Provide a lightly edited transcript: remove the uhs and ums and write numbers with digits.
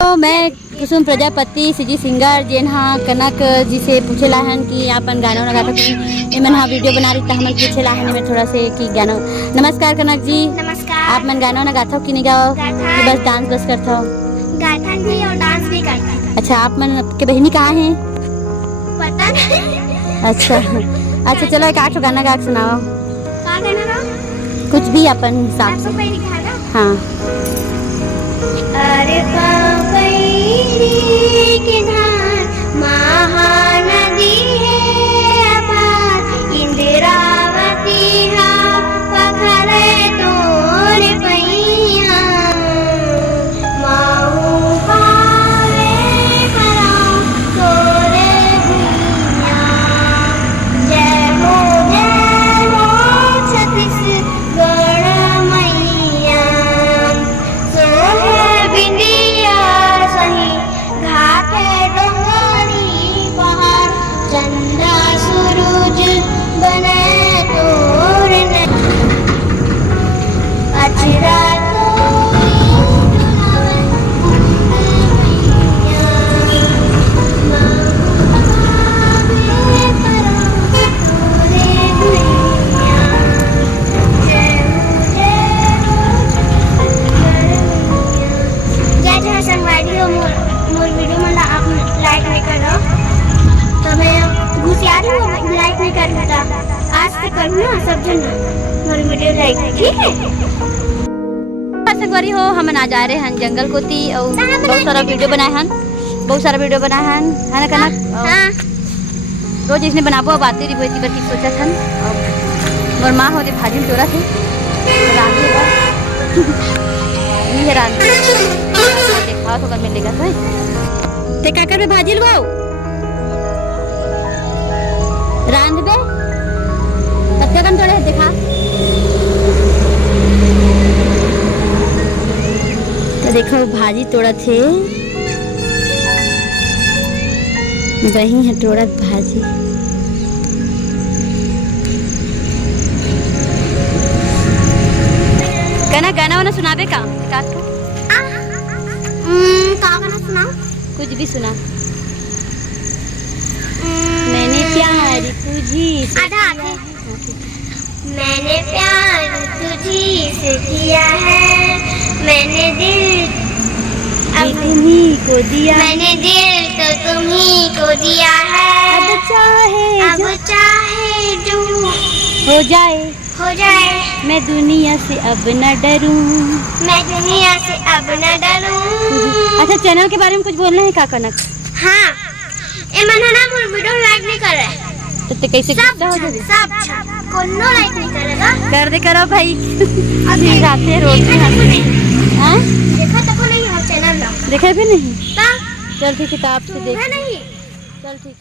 तो मैं कुसुम Prajapati CG singer जेन हाँ कनक जी से पूछेला हन कि अपन गाना वाना गाता कि मैं हाँ वीडियो बना रही था हमन पूछेला हन में थोड़ा से कि गाना। नमस्कार कनक जी। नमस्कार। आप मन गाना वाना गाता हो कि नहीं गाओ कि बस डांस बस करता हो? गाता भी और डांस भी करता है। अच्छा आप मन के बहनी कहाँ हैं? पता नहीं। अच्छा चलो एक आठ गाना गा के सुनाओ। क्या गाना गाओ? कुछ भी अपन हिसाब से। हाँ। अरे किनार महानदी है अपार इंदिरावती हा पखरे तोर पैया माऊ पावे करा तोरे भैया जय हो छत्तीसगढ़ मैया सोहे बिंदिया सही घाट डोंगरी पहाड़ चंदा सूरज बने तोर अचरा संगवारी हो हम आ जा रहे हैं जंगल कोती और बहुत सारा वीडियो बनाए हैं है ना कनक? रोज इसने बनाबो अब आती रही होती बल्कि सोचा था और माँ होती भाजी चोरा थे ये रांधी देखा तो कर मिलेगा तो ते काकर में भाजी लगाओ रांध बे कत्ते कम थोड़े देखा तो देखो भाजी तोड़ा थे वही है तोड़ा भाजी। गाना गाना वाना सुनाबे का गाना सुनाओ? कुछ भी सुना। मैंने प्यार तुझी से मैंने प्यार तुझी से किया है मैंने दिल तुम्ही को दिया मैंने दिल तो तुम्ही को दिया है अब चाहे जो हो जाए मैं दुनिया से अब न डरूं अच्छा चैनल के बारे में कुछ बोलना है का कनक? हाँ ए मना ना वीडियो लाइक नहीं कर रहा तो ते कैसे सब कोनो लाइक नहीं करेगा कर दे करो भाई अभी रातें रोज हां देखा तो नहीं हो चैनल देखा भी नहीं ता चल ठीक किताब से देख नहीं चल ठीक।